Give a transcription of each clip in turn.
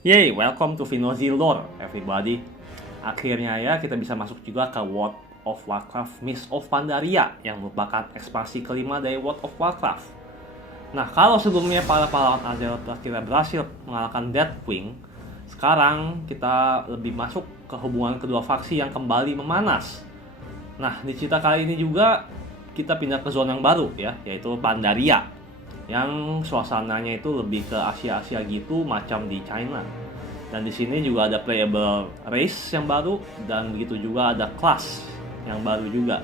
Yay, welcome to Vinozi Lore, everybody. Akhirnya ya kita bisa masuk juga ke World of Warcraft Mists of Pandaria yang merupakan ekspansi kelima dari World of Warcraft. Nah, kalau sebelumnya para pahlawan Azeroth akhirnya berhasil mengalahkan Deathwing, sekarang kita lebih masuk ke hubungan kedua faksi yang kembali memanas. Nah, di cerita kali ini juga kita pindah ke zona yang baru ya, yaitu Pandaria, yang suasananya itu lebih ke Asia-Asia gitu, macam di China. Dan di sini juga ada playable race yang baru, dan begitu juga ada kelas yang baru juga,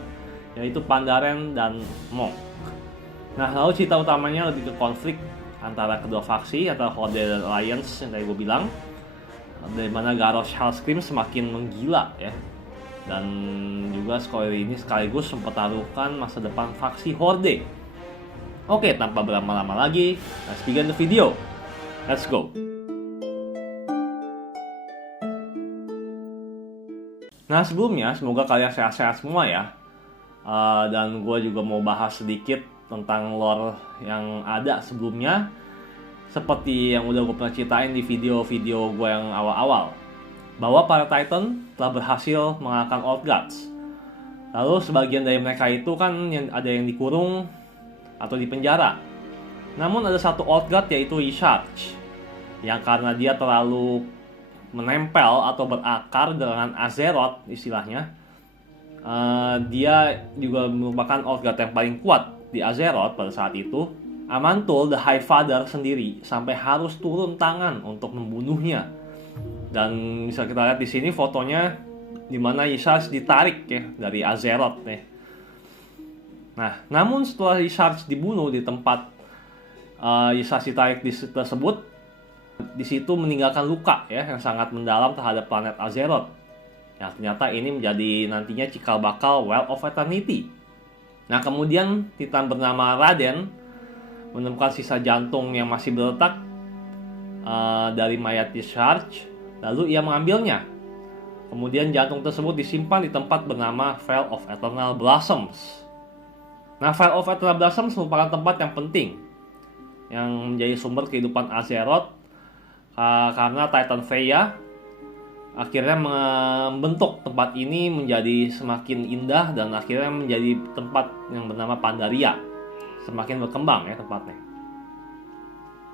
yaitu Pandaren dan Monk. Nah, lalu cerita utamanya lebih ke konflik antara kedua faksi, antara Horde dan Alliance yang tadi gue bilang, dari mana Garrosh Hellscream semakin menggila ya. Dan juga story ini sekaligus mempertaruhkan masa depan faksi Horde. Oke, tanpa berlama-lama lagi, let's begin the video. Let's go. Nah, sebelumnya semoga kalian sehat-sehat semua ya. Dan gue juga mau bahas sedikit tentang lore yang ada sebelumnya, seperti yang udah gue pernah ceritain di video-video gue yang awal-awal, bahwa para Titan telah berhasil mengalahkan Old Gods. Lalu sebagian dari mereka itu kan ada yang dikurung atau di penjara. Namun ada satu Old God, yaitu Y'Shaarj, yang karena dia terlalu menempel atau berakar dengan Azeroth istilahnya, dia juga merupakan Old God yang paling kuat di Azeroth pada saat itu. Amantul, the High Father sendiri, sampai harus turun tangan untuk membunuhnya. Dan bisa kita lihat di sini fotonya di mana Y'Shaarj ditarik ya dari Azeroth nih. Nah, namun setelah Y'Shaarj dibunuh di tempat Y'Shaarj ditarik tersebut, di situ meninggalkan luka ya yang sangat mendalam terhadap planet Azeroth. Ya, ternyata ini menjadi nantinya cikal bakal Well of Eternity. Nah, kemudian Titan bernama Raden menemukan sisa jantung yang masih berletak dari mayat Y'Shaarj, lalu ia mengambilnya. Kemudian jantung tersebut disimpan di tempat bernama Vale of Eternal Blossoms. Nah, Vale of Eternal Blossoms merupakan tempat yang penting yang menjadi sumber kehidupan Azeroth, karena Titan Freya akhirnya membentuk tempat ini menjadi semakin indah dan akhirnya menjadi tempat yang bernama Pandaria. Semakin berkembang ya tempatnya.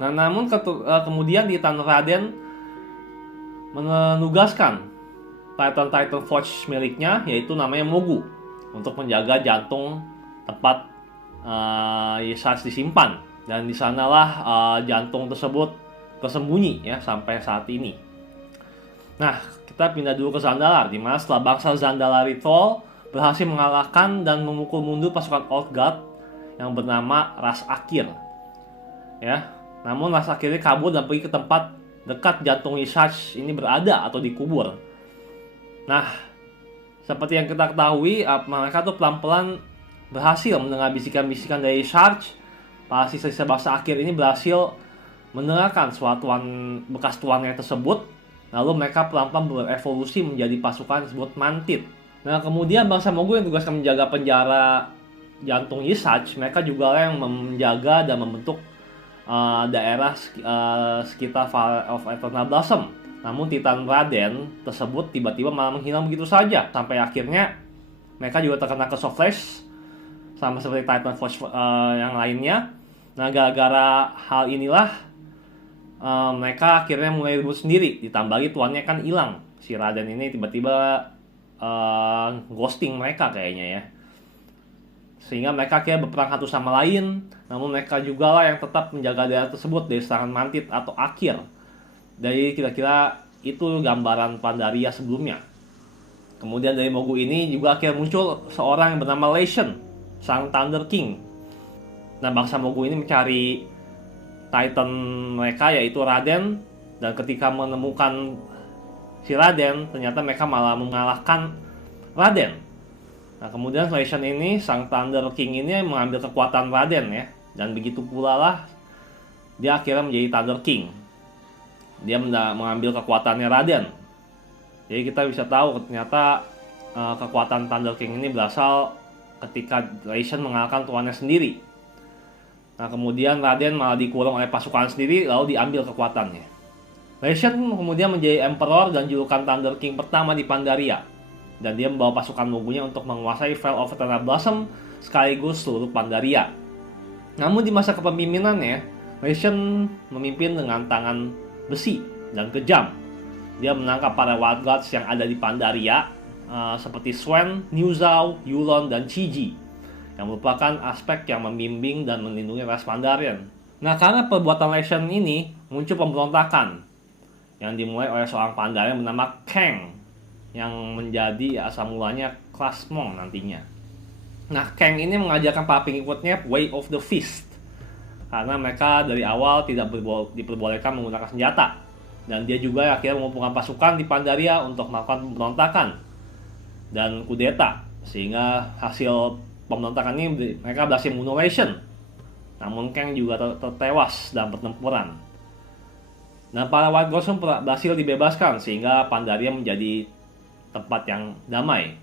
Nah, namun kemudian Titan Raden menugaskan Titan Forge miliknya, yaitu namanya Mogu, untuk menjaga jantung tempat Y'Shaarj disimpan. Dan di sanalah jantung tersebut tersembunyi ya sampai saat ini. Nah, kita pindah dulu ke Zandalar, di mana setelah bangsa Zandalar Ritual berhasil mengalahkan dan memukul mundur pasukan Old God yang bernama Ras Akir. Ya, namun Ras Akir ini kabur dan pergi ke tempat dekat jantung Y'Shaarj ini berada atau dikubur. Nah, seperti yang kita ketahui, mereka tuh pelan-pelan berhasil mendengar bisikan-bisikan dari Y'Shaarj. Para sisa-sisa bangsa akhir ini berhasil mendengarkan suara bekas tuannya tersebut. Lalu mereka pelan-pelan berevolusi menjadi pasukan disebut Mantid. Nah, kemudian bangsa Mogu yang tugaskan menjaga penjara jantung Y'Shaarj, mereka juga yang menjaga dan membentuk daerah sekitar Vale of Eternal Blossom. Namun Titan Raden tersebut tiba-tiba malah menghilang begitu saja, sampai akhirnya mereka juga terkena ke Soft Flash sama seperti Titan Forge yang lainnya. Nah, gara-gara hal inilah mereka akhirnya mulai ribut sendiri. Ditambah tuannya kan hilang. Si Raden ini tiba-tiba ghosting mereka kayaknya ya. Sehingga mereka akhirnya berperang satu sama lain. Namun mereka juga lah yang tetap menjaga daerah tersebut dari serangan Mantid atau Akhir. Dari kira-kira itu gambaran Pandaria sebelumnya. Kemudian dari Mogu ini juga akhirnya muncul seorang yang bernama Lesion, sang Thunder King. Nah, bangsa Mogu ini mencari Titan mereka, yaitu Raden. Dan ketika menemukan si Raden, ternyata mereka malah mengalahkan Raden. Nah, kemudian Lesion ini, sang Thunder King ini mengambil kekuatan Raden ya. Dan begitu pula lah dia akhirnya menjadi Thunder King. Dia mengambil kekuatannya Raden. Jadi kita bisa tahu ternyata kekuatan Thunder King ini berasal ketika Lesion mengalahkan tuannya sendiri. Nah, kemudian Raden malah dikurung oleh pasukan sendiri, lalu diambil kekuatannya. Lesion kemudian menjadi Emperor dan julukan Thunder King pertama di Pandaria. Dan dia membawa pasukan Mogunya untuk menguasai Vale of Eternal Blossom sekaligus seluruh Pandaria. Namun di masa kepemimpinannya, Lesion memimpin dengan tangan besi dan kejam. Dia menangkap para Wild Gods yang ada di Pandaria, seperti Swen, Nuzao, Yulon, dan Chiji, yang merupakan aspek yang membimbing dan melindungi ras Pandarian. Nah, karena perbuatan Lesion ini, muncul pemberontakan yang dimulai oleh seorang Pandarian bernama Kang, yang menjadi asal mulanya kelas Mong nantinya. Nah, Kang ini mengajarkan para pengikutnya Way of the Fist, karena mereka dari awal tidak diperbolehkan menggunakan senjata. Dan dia juga akhirnya mengumpulkan pasukan di Pandaria untuk melakukan pemberontakan dan kudeta, sehingga hasil pemberontakan ini mereka berhasil membunuh Lesion. Namun Kang juga tertewas dalam pertempuran. Dan para White Gods berhasil dibebaskan sehingga Pandaria menjadi tempat yang damai.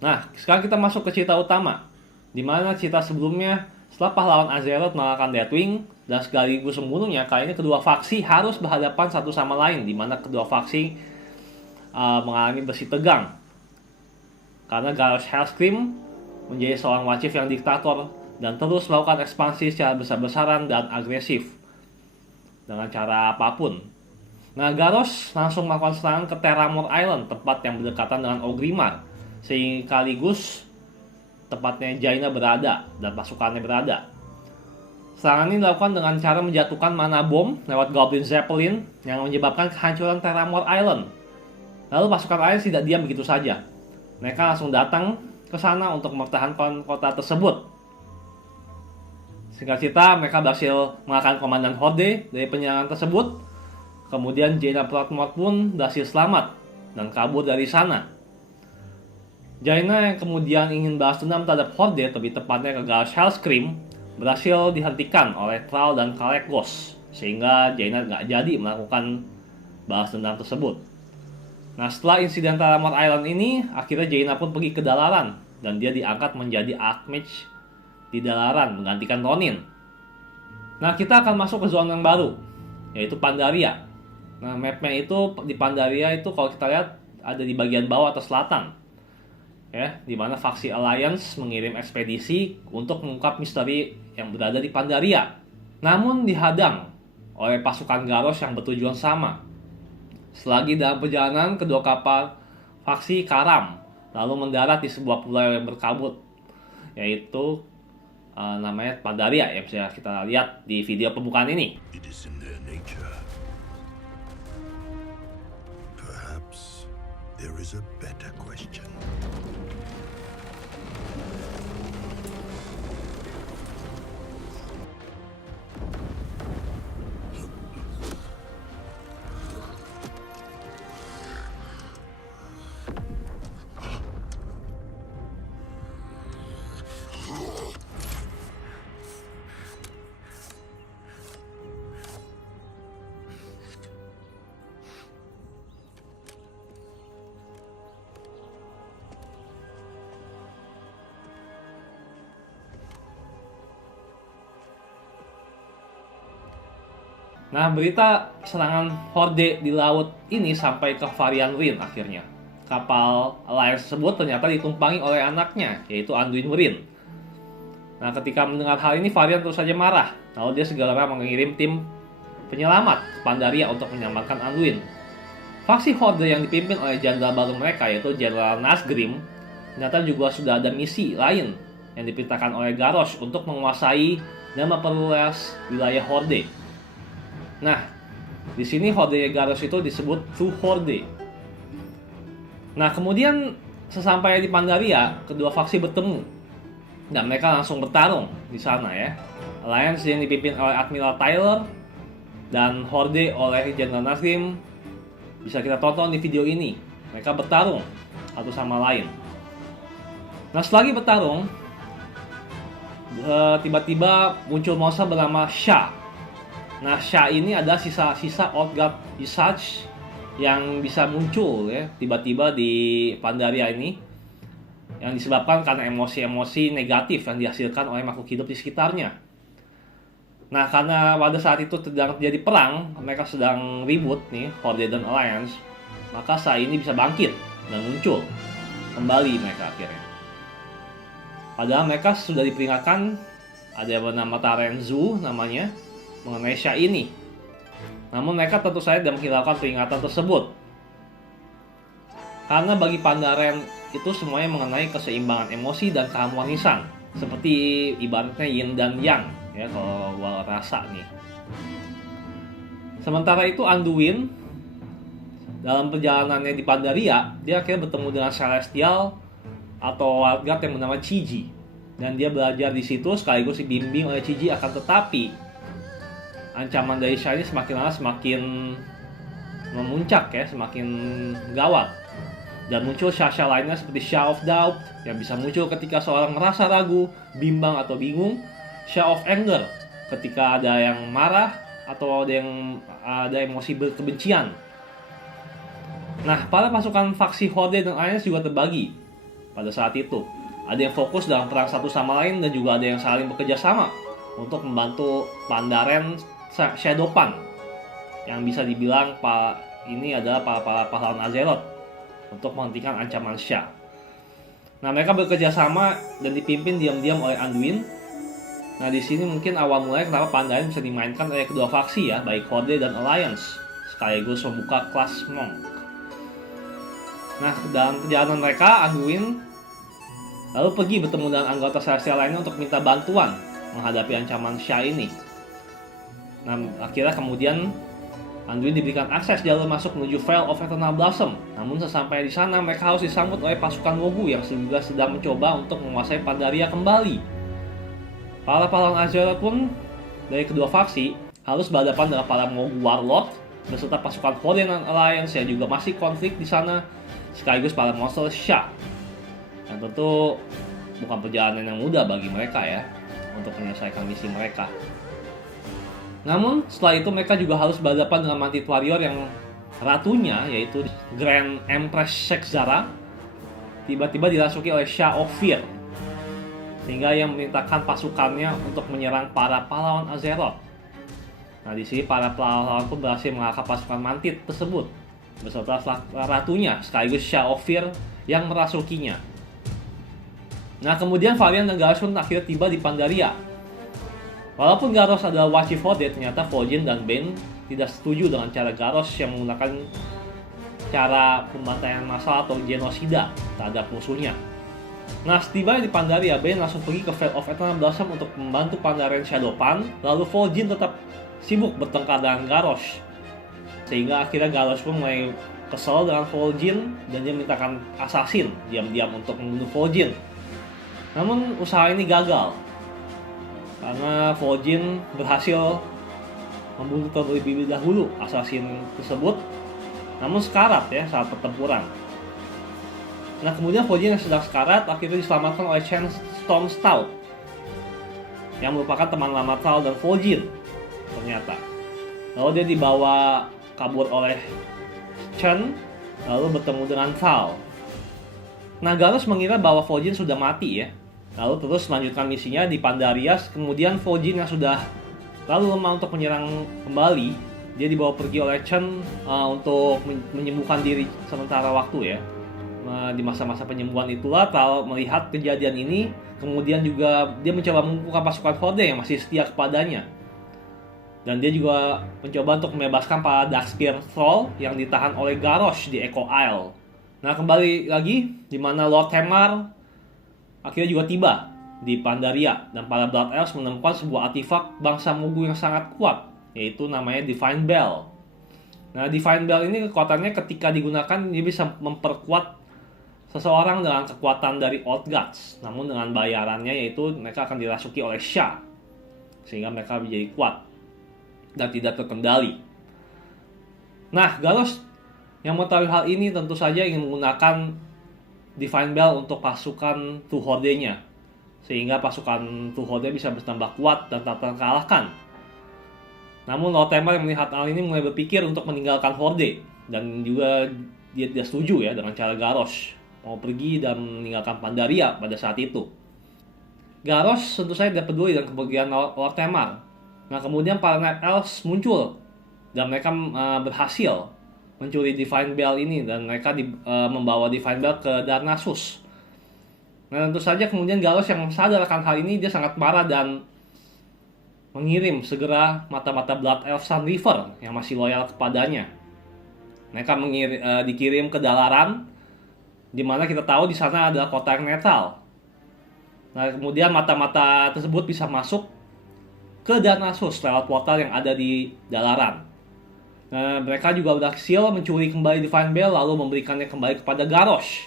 Nah, sekarang kita masuk ke cerita utama, di mana cerita sebelumnya setelah pahlawan Azeroth mengalahkan Deathwing dan sekaligus membunuhnya, kali ini kedua faksi harus berhadapan satu sama lain, di mana kedua faksi mengalami bersih tegang. Karena Garrosh Hellscream menjadi seorang wacif yang diktator dan terus melakukan ekspansi secara besar-besaran dan agresif dengan cara apapun. Nah, Garrosh langsung melakukan serangan ke Terramore Island, tempat yang berdekatan dengan Orgrimmar, sekaligus tempatnya Jaina berada dan pasukannya berada. Serangan ini dilakukan dengan cara menjatuhkan mana bom lewat Goblin Zeppelin yang menyebabkan kehancuran Terramore Island. Lalu pasukan lain tidak diam begitu saja. Mereka langsung datang ke sana untuk mempertahankan kota tersebut. Singkat cerita, mereka berhasil mengalahkan komandan Horde dari penyerangan tersebut. Kemudian Jaina Proudmoore pun berhasil selamat dan kabur dari sana. Jaina yang kemudian ingin balas dendam terhadap Horde, lebih tepatnya ke Garrosh Hellscream, berhasil dihentikan oleh Thrall dan Kalecgos, sehingga Jaina nggak jadi melakukan balas dendam tersebut. Nah, setelah insiden Terramore Island ini, akhirnya Jaina pun pergi ke Dalaran, dan dia diangkat menjadi Archmage di Dalaran, menggantikan Ronin. Nah, kita akan masuk ke zona yang baru, yaitu Pandaria. Nah, mapnya itu di Pandaria itu kalau kita lihat ada di bagian bawah atau selatan, ya, di mana faksi Alliance mengirim ekspedisi untuk mengungkap misteri yang berada di Pandaria. Namun dihadang oleh pasukan Garrosh yang bertujuan sama. Selagi dalam perjalanan, kedua kapal faksi karam, lalu mendarat di sebuah pulau yang berkabut, yaitu namanya Pandaria, yang bisa kita lihat di video pembukaan ini. It is in their nature. Perhaps there is a better question. Nah, berita serangan Horde di laut ini sampai ke Varian Wrynn akhirnya. Kapal Alliance tersebut ternyata ditumpangi oleh anaknya, yaitu Anduin Wrynn. Nah, ketika mendengar hal ini, Varian terus saja marah. Lalu dia segera mengirim tim penyelamat ke Pandaria untuk menyelamatkan Anduin. Faksi Horde yang dipimpin oleh jenderal baru mereka, yaitu Jenderal Nasgrim, ternyata juga sudah ada misi lain yang diperintahkan oleh Garrosh untuk menguasai dan memperluas wilayah Horde. Nah, di sini Horde Garrosh itu disebut True Horde. Nah, kemudian sesampainya di Pandaria, kedua faksi bertemu dan mereka langsung bertarung di sana, ya. Alliance yang dipimpin oleh Admiral Tyler dan Horde oleh Jenderal Nasgrim bisa kita tonton di video ini. Mereka bertarung satu sama lain. Nah, selagi bertarung, tiba-tiba muncul monster bernama Sha. Nah, Sha ini ada sisa-sisa Old God Visage yang bisa muncul, ya, tiba-tiba di Pandaria ini, yang disebabkan karena emosi-emosi negatif yang dihasilkan oleh makhluk hidup di sekitarnya. Nah, karena pada saat itu sedang terjadi perang, mereka sedang ribut nih, Horde dan Alliance, maka Sha ini bisa bangkit dan muncul kembali mereka akhirnya. Padahal mereka sudah diperingatkan, ada yang bernama Tarenzu namanya, mengenai Sha ini. Namun mereka tentu saja tidak menghiraukan peringatan tersebut. Karena bagi Pandaren itu semuanya mengenai keseimbangan emosi dan keharmonisan, seperti ibaratnya yin dan yang, ya kalau gua rasa nih. Sementara itu Anduin dalam perjalanannya di Pandaria, dia akhirnya bertemu dengan Celestial atau Wildguard yang bernama Chiji, dan dia belajar di situ sekaligus dibimbing oleh Chiji. Akan tetapi ancaman dari Sha ini semakin lama semakin memuncak ya, semakin gawat. Dan muncul Sha lainnya seperti Sha of Doubt yang bisa muncul ketika seorang merasa ragu, bimbang atau bingung. Sha of Anger ketika ada yang marah atau ada emosi kebencian. Nah, para pasukan faksi Horde dan Alliance juga terbagi pada saat itu. Ada yang fokus dalam perang satu sama lain dan juga ada yang saling bekerja sama untuk membantu Pandaren Shadowpan, yang bisa dibilang ini adalah para pahlawan Azeroth, untuk menghentikan ancaman Sha. Nah, mereka bekerja sama dan dipimpin diam-diam oleh Anduin. Nah, di sini mungkin awal mulai kenapa Pandaren bisa dimainkan oleh kedua faksi ya, baik Horde dan Alliance, sekaligus membuka kelas Monk. Nah, dalam perjalanan mereka, Anduin lalu pergi bertemu dengan anggota Celestial lainnya untuk minta bantuan menghadapi ancaman Sha ini. Nah, akhirnya kemudian Anduin diberikan akses jalur masuk menuju Vale of Eternal Blossom. Namun sesampai di sana, mereka harus disambut oleh pasukan Wogu yang juga sedang mencoba untuk menguasai Pandaria kembali. Para pahlawan Azeroth pun dari kedua faksi harus berhadapan dengan para Wogu Warlord beserta pasukan Horde dan Alliance yang juga masih konflik di sana, sekaligus para monster Sha. Dan tentu bukan perjalanan yang mudah bagi mereka ya untuk menyelesaikan misi mereka. Namun setelah itu mereka juga harus berhadapan dengan Mantis Warrior yang ratunya, yaitu Grand Empress Sekzara, tiba-tiba dirasuki oleh Sha of Fear, sehingga yang memerintahkan pasukannya untuk menyerang para pahlawan Azeroth. Nah, di sini para pahlawan pun berhasil mengalahkan pasukan Mantis tersebut beserta ratunya sekaligus Sha of Fear yang merasukinya. Nah, kemudian Varian dan Garrosh pun akhirnya tiba di Pandaria. Walaupun Garrosh adalah Warchief Horde, ternyata Vol'jin dan Bane tidak setuju dengan cara Garrosh yang menggunakan cara pembantaian massal atau genosida terhadap musuhnya. Nah, setibanya di Pandaria, Bane langsung pergi ke Vale of Eternal Blossom untuk membantu Pandaren Shadowpan, lalu Vol'jin tetap sibuk bertengkar dengan Garrosh. Sehingga akhirnya Garrosh pun mulai kesal dengan Vol'jin dan dia mintakan assassin diam-diam untuk membunuh Vol'jin. Namun usaha ini gagal karena Vol'jin berhasil membunuh terlebih dahulu assassin tersebut, namun sekarat ya saat pertempuran. Nah, kemudian Vol'jin yang sedang sekarat akhirnya diselamatkan oleh Chen Stormstout yang merupakan teman lama Thrall dan Vol'jin ternyata. Lalu dia dibawa kabur oleh Chen lalu bertemu dengan Thrall. Nah, Garrosh mengira bahwa Vol'jin sudah mati ya, lalu terus melanjutkan misinya di Pandaria. Kemudian Vol'jin yang sudah terlalu lemah untuk menyerang kembali, dia dibawa pergi oleh Chen untuk menyembuhkan diri sementara waktu ya. Nah, di masa-masa penyembuhan itulah Thrall melihat kejadian ini, kemudian juga dia mencoba mengumpulkan pasukan Horde yang masih setia kepadanya. Dan dia juga mencoba untuk membebaskan para Darkspear Thrall yang ditahan oleh Garrosh di Echo Isle. Nah, kembali lagi di mana Lord Temar akhirnya juga tiba di Pandaria dan para Blood Elves menemukan sebuah artifak bangsa Mugu yang sangat kuat, yaitu namanya Divine Bell. Nah, Divine Bell ini kekuatannya ketika digunakan dia bisa memperkuat seseorang dengan kekuatan dari Old Gods, namun dengan bayarannya yaitu mereka akan dirasuki oleh Sha sehingga mereka menjadi kuat dan tidak terkendali. Nah, Garrosh yang mengetahui hal ini tentu saja ingin menggunakan Divine Bell untuk pasukan Two Horde-nya, sehingga pasukan Two Horde bisa bertambah kuat dan tak terkalahkan. Namun Lord Temar yang melihat hal ini mulai berpikir untuk meninggalkan Horde, dan juga dia tidak setuju ya dengan cara Garrosh mau pergi dan meninggalkan Pandaria pada saat itu. Garrosh tentu saja tidak peduli dengan kepergian Lord Temar. Nah kemudian para Night Elves muncul dan mereka berhasil mencuri Divine Bell ini, dan mereka membawa Divine Bell ke Darnassus. Nah tentu saja kemudian Garrosh yang sadar akan hal ini, dia sangat marah dan mengirim segera mata-mata Blood Elf Sun River yang masih loyal kepadanya. Mereka dikirim ke Dalaran, di mana kita tahu di sana adalah kota yang netral. Nah kemudian mata-mata tersebut bisa masuk ke Darnassus lewat portal yang ada di Dalaran. Nah, mereka juga berhasil mencuri kembali Divine Bell lalu memberikannya kembali kepada Garrosh.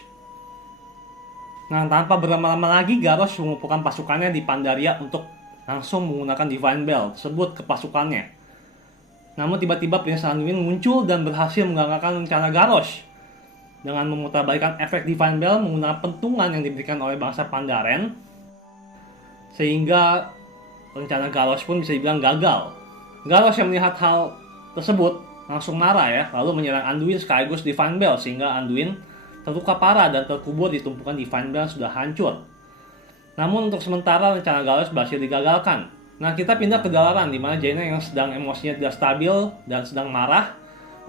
Nah, tanpa berlama-lama lagi, Garrosh mengumpulkan pasukannya di Pandaria untuk langsung menggunakan Divine Bell tersebut ke pasukannya. Namun tiba-tiba Prince Anduin muncul dan berhasil menggagalkan rencana Garrosh dengan memutarbalikkan efek Divine Bell menggunakan pentungan yang diberikan oleh bangsa Pandaren, sehingga rencana Garrosh pun bisa dibilang gagal. Garrosh yang melihat hal tersebut langsung marah ya, lalu menyerang Anduin sekaligus Divine Bell, sehingga Anduin terluka parah dan terkubur di tumpukan Divine Bell sudah hancur. Namun untuk sementara rencana Garrosh berhasil digagalkan. Nah kita pindah ke Dalaran, di mana Jaina yang sedang emosinya tidak stabil dan sedang marah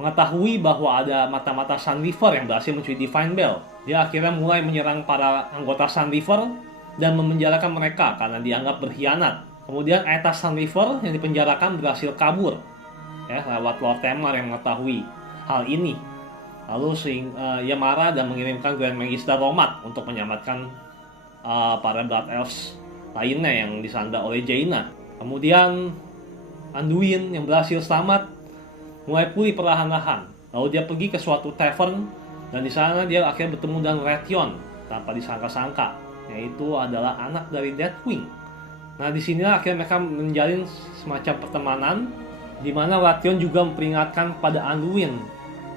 mengetahui bahwa ada mata-mata Sun River yang berhasil mencuri Divine Bell. Dia akhirnya mulai menyerang para anggota Sun River dan memenjarakan mereka karena dianggap berkhianat. Kemudian Aeta Sun River yang dipenjarakan berhasil kabur ya, lewat Lord Temar yang mengetahui hal ini. Lalu ia marah dan mengirimkan Grand Magister Romat untuk menyelamatkan para Blood Elves lainnya yang disandra oleh Jaina. Kemudian Anduin yang berhasil selamat mulai pulih perlahan-lahan. Lalu dia pergi ke suatu tavern dan di sana dia akhirnya bertemu dengan Wrathion tanpa disangka-sangka, yaitu adalah anak dari Deathwing. Nah disinilah akhirnya mereka menjalin semacam pertemanan, di mana Wrathion juga memperingatkan pada Anduin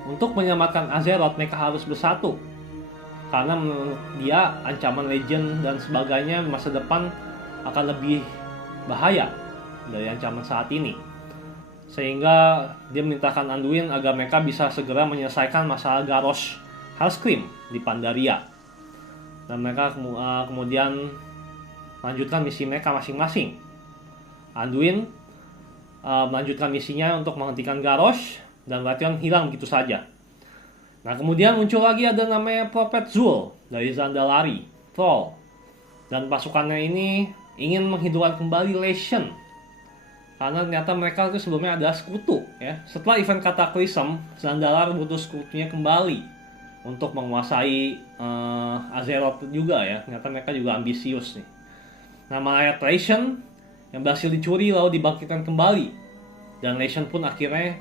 untuk menyelamatkan Azeroth mereka harus bersatu, karena menurut dia ancaman legend dan sebagainya masa depan akan lebih bahaya dari ancaman saat ini. Sehingga dia memintakan Anduin agar mereka bisa segera menyelesaikan masalah Garrosh Hellscream di Pandaria, dan mereka kemudian melanjutkan misi mereka masing-masing. Anduin melanjutkan misinya untuk menghentikan Garrosh, dan Wrathion hilang begitu saja. Nah kemudian muncul lagi ada namanya Prophet Zul dari Zandalari, Troll, dan pasukannya ini ingin menghidupkan kembali Lesion, karena ternyata mereka itu sebelumnya adalah sekutu ya. Setelah event Cataclysm, Zandalar butuh sekutunya kembali untuk menguasai Azeroth juga ya. Ternyata mereka juga ambisius nih. Nah Malayat Lesion yang berhasil dicuri lalu dibangkitkan kembali, dan Lesion pun akhirnya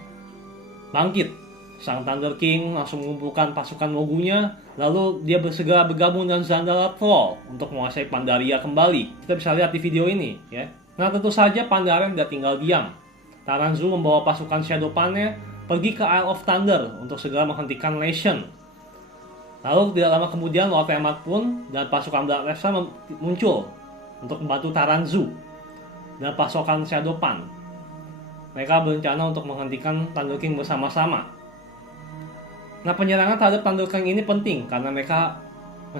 bangkit. Sang Thunder King langsung mengumpulkan pasukan Mogunya, lalu dia segera bergabung dengan Zandalar Troll untuk menguasai Pandaria kembali. Kita bisa lihat di video ini ya. Nah tentu saja Pandaren tidak tinggal diam. Taranzu membawa pasukan Shadowpan-nya pergi ke Isle of Thunder untuk segera menghentikan Lesion. Lalu tidak lama kemudian Lord Temar pun dan pasukan Blood Elves muncul untuk membantu Taranzu dan pasukan Shadowpan. Mereka berencana untuk menghentikan Thunder King bersama-sama. Nah penyerangan terhadap Thunder King ini penting karena mereka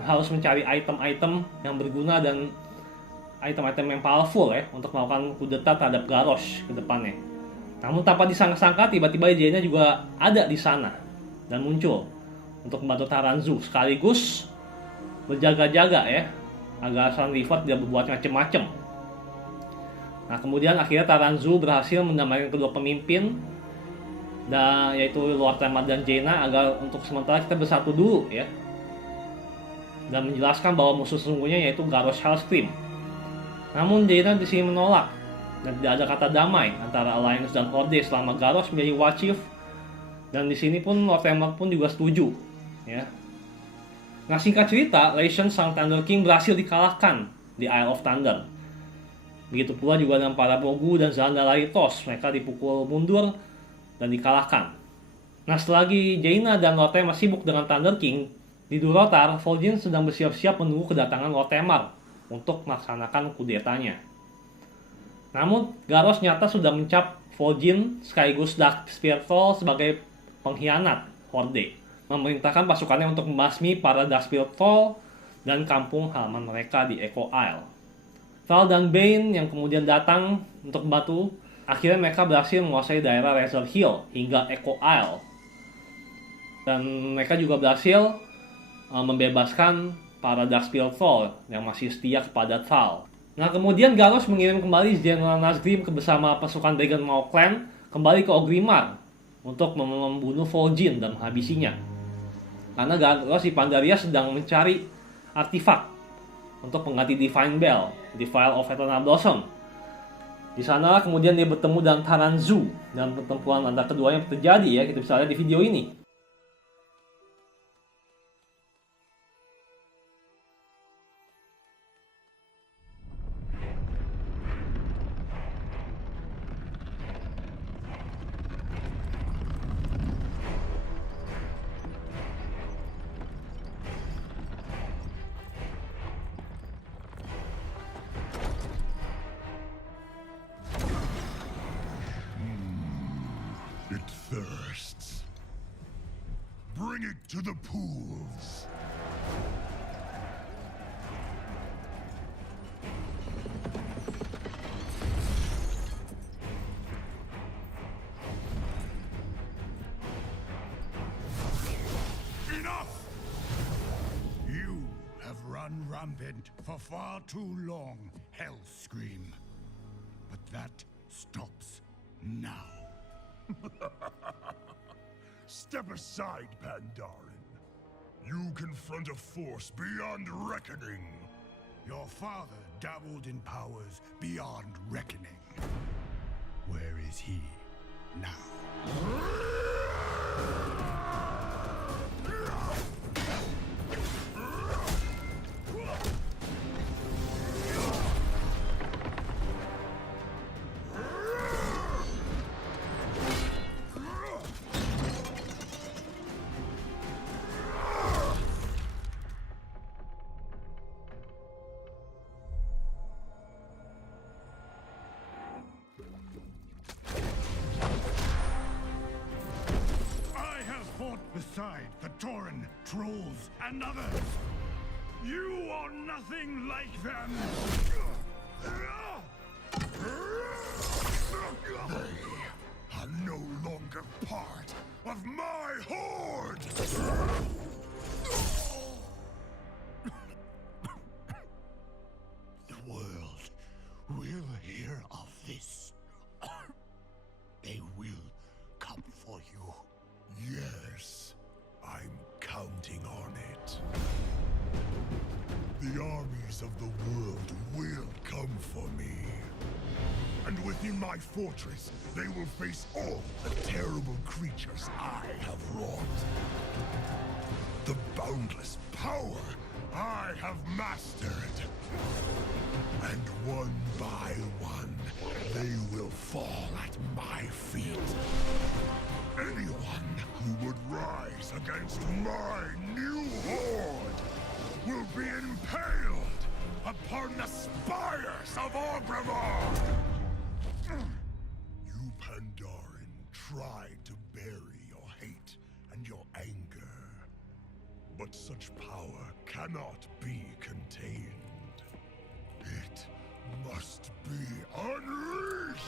harus mencari item-item yang berguna dan item-item yang powerful ya untuk melakukan kudeta terhadap Garrosh ke depannya. Namun tanpa disangka-sangka tiba-tiba Jaina juga ada di sana dan muncul untuk membantu Taranzu sekaligus berjaga-jaga ya agar Sun River tidak berbuat macam-macam. Nah kemudian akhirnya Taranzu berhasil mendamaikan kedua pemimpin, dan yaitu Lord Temar dan Jaina, agar untuk sementara kita bersatu dulu ya, dan menjelaskan bahwa musuh sesungguhnya yaitu Garrosh Hellscream. Namun Jaina di sini menolak dan tidak ada kata damai antara Alliance dan Horde selama Garrosh menjadi War Chief, dan di sini pun Lord Temar pun juga setuju ya. Nah singkat cerita, Lesion sang Thunder King berhasil dikalahkan di Isle of Thunder. Begitu pula juga dengan para Mogu dan Zandalari Tos, mereka dipukul mundur dan dikalahkan. Nah selagi Jaina dan Lord Temar sibuk dengan Thunder King, di Durotar, Vol'jin sedang bersiap-siap menunggu kedatangan Lord Temar untuk melaksanakan kudetanya. Namun Garrosh nyata sudah mencap Vol'jin sekaligus Darkspear Troll sebagai pengkhianat Horde, memerintahkan pasukannya untuk membasmi para Darkspear Troll dan kampung halaman mereka di Echo Isle. Thrall dan Bane yang kemudian datang untuk membantu akhirnya mereka berhasil menguasai daerah Razor Hill hingga Echo Isle. Dan mereka juga berhasil membebaskan para Darksteel Troll yang masih setia kepada Thal. Nah, kemudian Garrosh mengirim kembali General Nazgrim bersama pasukan Dragon Maw Clan kembali ke Orgrimmar untuk membunuh Vol'jin dan menghabisinya. Karena Garrosh di Pandaria sedang mencari artefak untuk mengganti Divine Bell, The Vial of Eternal Blossom. Di sana kemudian dia bertemu dengan Taranzu dan pertempuran antara keduanya terjadi ya, kita bisa lihat di video ini. It thirsts. Bring it to the pools. Enough! You have run rampant for far too long, Hellscream. But that stops now. Step aside, Pandaren. You confront a force beyond reckoning. Your father dabbled in powers beyond reckoning. Where is he now? Beside the Tauren, trolls, and others, you are nothing like them! They are no longer part of my horde! The world will hear of this. They will come for you. Yes, I'm counting on it. The armies of the world will come for me. And within my fortress, they will face all the terrible creatures I have wrought. The boundless power I have mastered. And one by one, they will fall at my feet. Anyone who would rise against my new horde will be impaled upon the spires of Orgrimmar! You, Pandaren, tried to bury your hate and your anger. But such power cannot be contained. It must be unleashed!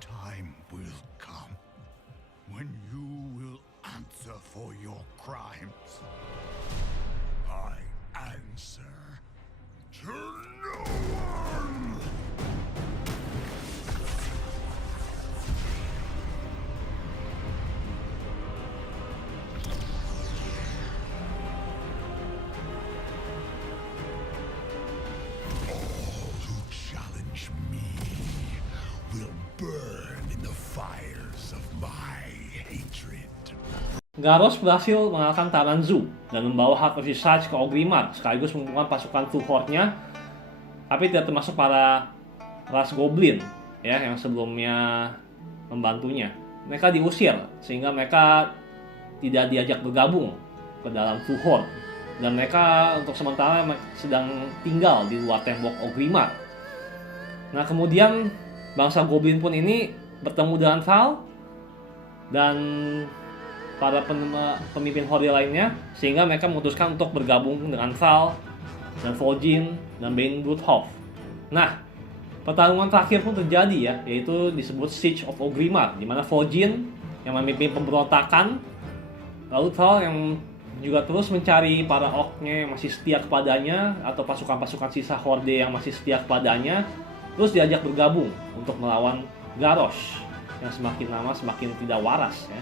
Time will come when you will answer for your crimes. I answer to no one! All who challenge me will burn in the fires of my hatred. Garrosh berhasil mengalahkan Taranzu dan membawa Heart of Visage ke Orgrimmar sekaligus mengumpulkan pasukan Two Horde-nya, tapi tidak termasuk para ras Goblin ya yang sebelumnya membantunya. Mereka diusir sehingga mereka tidak diajak bergabung ke dalam Two Horde dan mereka untuk sementara sedang tinggal di luar tembok Orgrimmar. Nah, kemudian bangsa Goblin pun ini bertemu dengan Thal dan para pemimpin Horde lainnya, sehingga mereka memutuskan untuk bergabung dengan Thal dan Vol'jin dan Bane Bloodhoff. Nah, pertarungan terakhir pun terjadi ya, yaitu disebut Siege of Orgrimmar, di mana Vol'jin yang memimpin pemberontakan, lalu Thrall yang juga terus mencari para orknya yang masih setia kepadanya atau pasukan-pasukan sisa Horde yang masih setia kepadanya, terus diajak bergabung untuk melawan Garrosh yang semakin lama semakin tidak waras ya.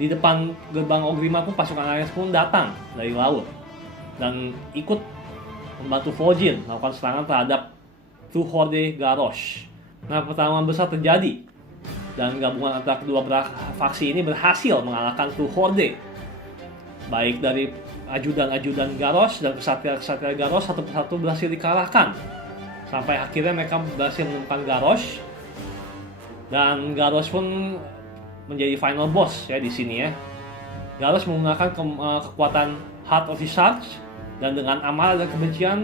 Di depan gerbang Orgrimmar pun pasukan Alliance pun datang dari laut dan ikut membantu Vol'jin melakukan serangan terhadap True Horde Garrosh. Nah, pertarungan besar terjadi dan gabungan antara kedua faksi ini berhasil mengalahkan True Horde, baik dari ajudan-ajudan Garrosh dan kesatria-kesatria Garrosh satu persatu berhasil dikalahkan sampai akhirnya mereka berhasil menemukan Garrosh, dan Garrosh pun menjadi final boss ya di sini ya. Garrosh menggunakan kekuatan Heart of the Shards, dan dengan amarah dan kebencian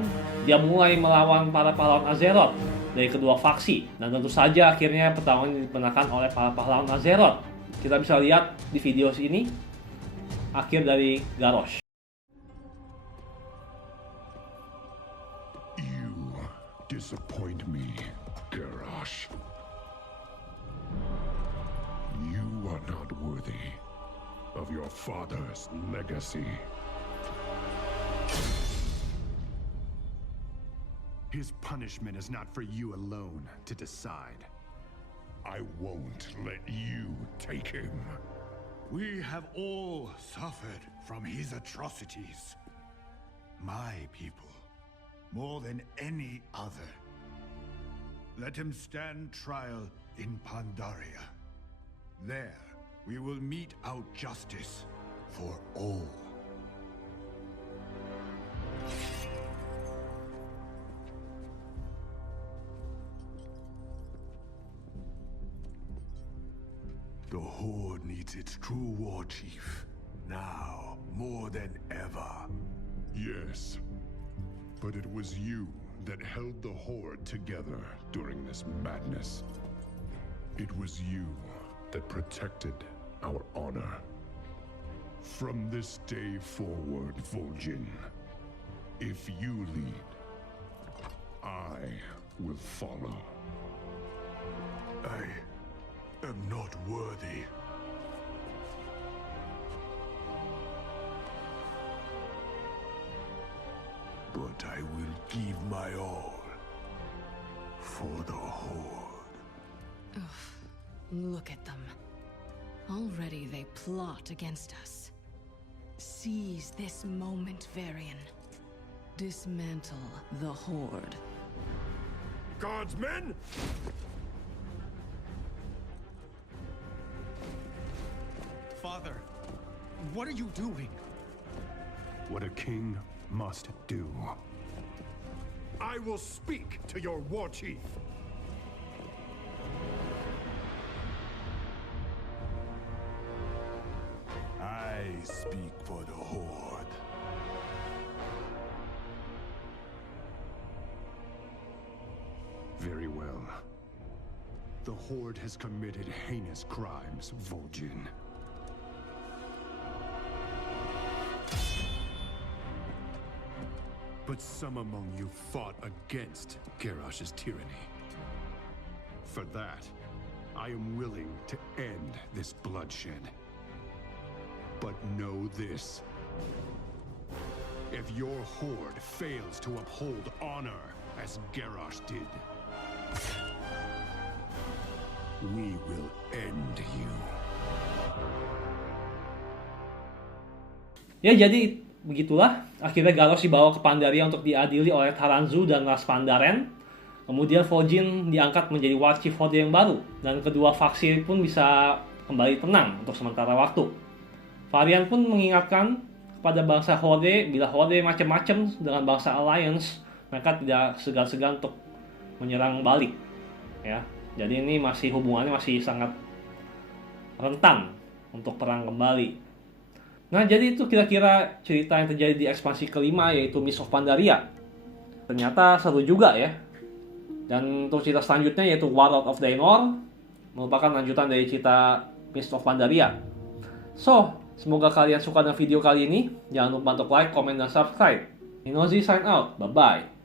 dia mulai melawan para pahlawan Azeroth dari kedua faksi, dan tentu saja akhirnya pertarungan dimenangkan oleh para pahlawan Azeroth. Kita bisa lihat di video ini akhir dari Garrosh. You disappoint me, Garrosh. You are not worthy of your father's legacy. His punishment is not for you alone to decide. I won't let you take him. We have all suffered from his atrocities. My people, more than any other. Let him stand trial in Pandaria. There, we will mete out justice for all. The Horde needs its true war chief, now more than ever. Yes, but it was you that held the Horde together during this madness. It was you that protected our honor. From this day forward, Vol'jin, if you lead, I will follow. I am not worthy. But I will give my all for the Horde. Look at them. Already they plot against us. Seize this moment, Varian. Dismantle the Horde. Guardsmen! Father, what are you doing? What a king must do. I will speak to your war chief. I speak for the Horde. Very well. The Horde has committed heinous crimes, Vol'jin. But some among you fought against Garrosh's tyranny. For that, I am willing to end this bloodshed. But know this. If your Horde fails to uphold honor as Garrosh did, we will end you. Ya, jadi begitulah akhirnya Garrosh dibawa ke Pandaria untuk diadili oleh Taranzu dan Ras Pandaren. Kemudian Vol'jin diangkat menjadi War Chief Horde yang baru, dan kedua faksi pun bisa kembali tenang untuk sementara waktu. Varian pun mengingatkan kepada bangsa Horde, bila Horde macam-macam dengan bangsa Alliance, mereka tidak segan-segan untuk menyerang balik. Ya, jadi ini hubungannya masih sangat rentan untuk perang kembali. Nah, jadi itu kira-kira cerita yang terjadi di ekspansi kelima, yaitu Mists of Pandaria. Ternyata seru juga ya. Dan untuk cerita selanjutnya yaitu Warlord of Draenor, merupakan lanjutan dari cerita Mists of Pandaria. So, semoga kalian suka dengan video kali ini. Jangan lupa untuk like, comment, dan subscribe. Inozi sign out. Bye-bye.